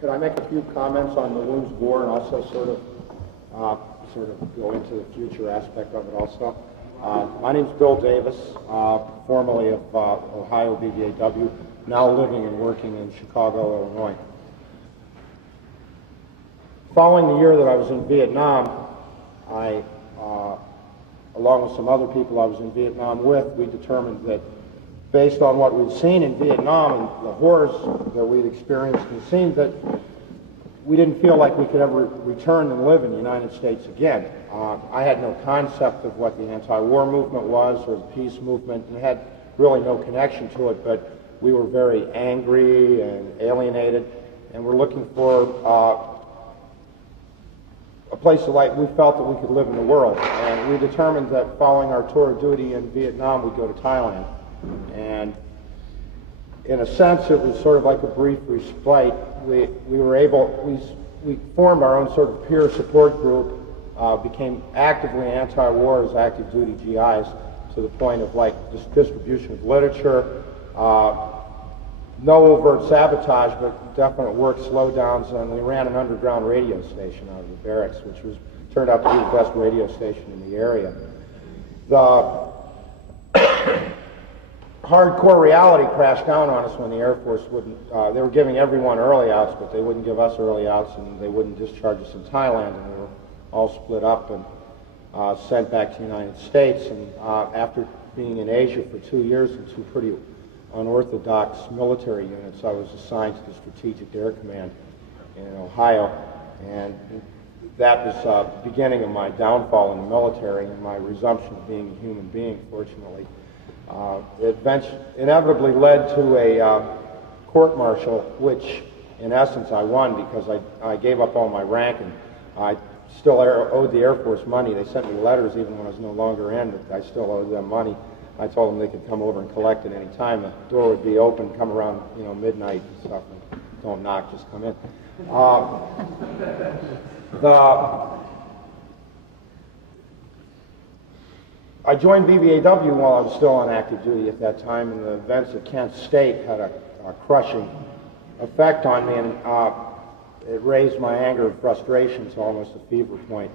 Could I make a few comments on the Wounds War and also sort of go into the future aspect of it also? My name's Bill Davis, formerly of Ohio VVAW, now living and working in Chicago, Illinois. Following the year that I was in Vietnam, along with some other people I was in Vietnam with, we determined that based on what we'd seen in Vietnam and the horrors that we'd experienced and seen, that we didn't feel like we could ever return and live in the United States again. I had no concept of what the anti-war movement was or the peace movement, and had really no connection to it, but we were very angry and alienated, and we're looking for a place like we felt that we could live in the world. And we determined that following our tour of duty in Vietnam, we'd go to Thailand. And in a sense, it was sort of like a brief respite. We formed our own sort of peer support group, became actively anti-war as active duty GIs to the point of like distribution of literature, no overt sabotage, but definite work slowdowns, and we ran an underground radio station out of the barracks, which turned out to be the best radio station in the area. The hardcore reality crashed down on us when the Air Force wouldn't, they were giving everyone early outs, but they wouldn't give us early outs, and they wouldn't discharge us in Thailand, and we were all split up and sent back to the United States. And after being in Asia for 2 years in two pretty unorthodox military units, I was assigned to the Strategic Air Command in Ohio, and that was the beginning of my downfall in the military and my resumption of being a human being, fortunately. It inevitably led to a court-martial, which in essence I won because I gave up all my rank, and I still owed the Air Force money. They sent me letters even when I was no longer in, but I still owed them money. I told them they could come over and collect at any time. The door would be open, come around, midnight and stuff, and don't knock, just come in. I joined VVAW while I was still on active duty at that time, and the events at Kent State had a crushing effect on me, and it raised my anger and frustration to almost a fever point.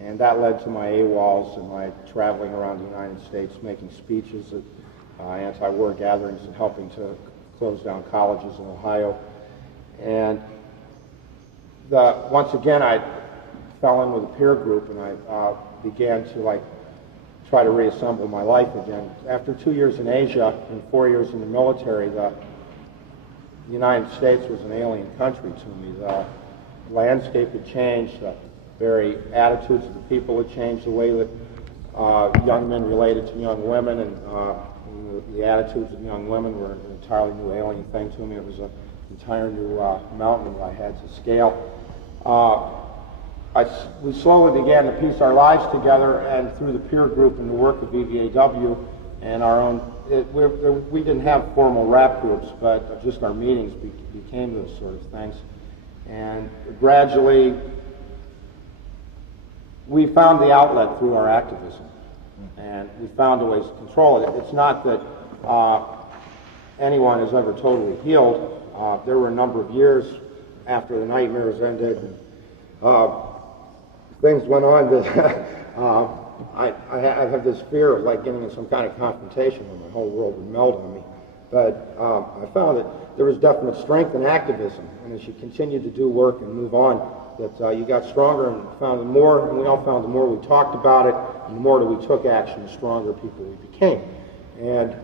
And that led to my AWOLs and my traveling around the United States, making speeches at anti-war gatherings and helping to close down colleges in Ohio. And once again, I fell in with a peer group, and I began to try to reassemble my life again. After 2 years in Asia and 4 years in the military, the United States was an alien country to me. The landscape had changed. The very attitudes of the people had changed, the way that young men related to young women, and the attitudes of young women were an entirely new alien thing to me. It was an entire new mountain that I had to scale. We slowly began to piece our lives together, and through the peer group and the work of VVAW and our own, we didn't have formal rap groups, but just our meetings became those sort of things. And gradually, we found the outlet through our activism, and we found ways to control it. It's not that anyone is ever totally healed. There were a number of years after the nightmares ended, and things went on that I have this fear of getting in some kind of confrontation where my whole world would melt on me. But I found that there was definite strength in activism, and as you continued to do work and move on, that you got stronger and found the more, and we all found the more we talked about it, and the more that we took action, the stronger people we became. And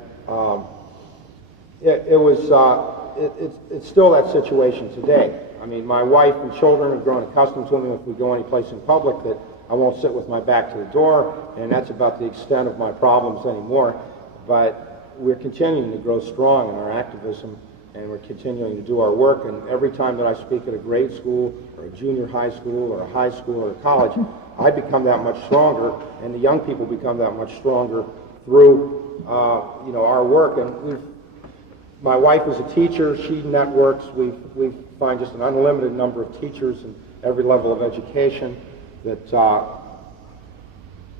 it's still that situation today. I mean, my wife and children have grown accustomed to me if we go any place in public that I won't sit with my back to the door, and that's about the extent of my problems anymore. But we're continuing to grow strong in our activism, and we're continuing to do our work. And every time that I speak at a grade school or a junior high school or a high school or a college, I become that much stronger, and the young people become that much stronger through our work. And my wife is a teacher. She networks. We find just an unlimited number of teachers in every level of education that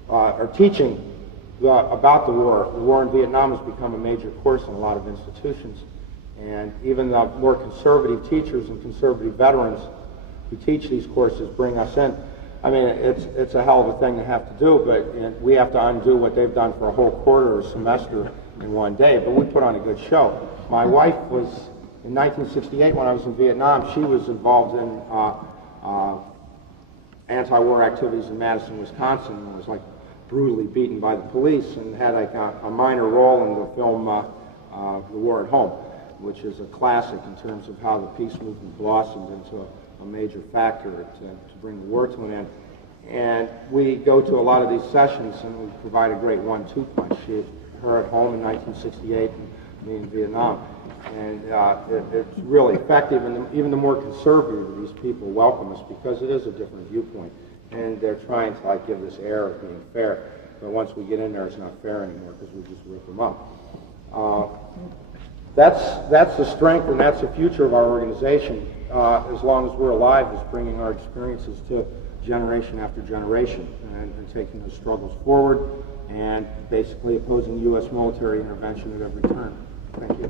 are teaching about the war. The war in Vietnam has become a major course in a lot of institutions. And even the more conservative teachers and conservative veterans who teach these courses bring us in. I mean, it's a hell of a thing to have to do, but we have to undo what they've done for a whole quarter or semester in one day, but we put on a good show. My wife was, in 1968, when I was in Vietnam, she was involved in anti-war activities in Madison, Wisconsin, and was like brutally beaten by the police, and had like a minor role in the film The War at Home, which is a classic in terms of how the peace movement blossomed into a major factor to bring the war to an end. And we go to a lot of these sessions, and we provide a great 1-2 punch. Her at home in 1968, and me in Vietnam. And it's really effective, and even the more conservative of these people welcome us because it is a different viewpoint. And they're trying to like give this air of being fair. But once we get in there, it's not fair anymore because we just rip them up. That's the strength and that's the future of our organization. As long as we're alive, is bringing our experiences to generation after generation and taking those struggles forward and basically opposing U.S. military intervention at every turn. Thank you.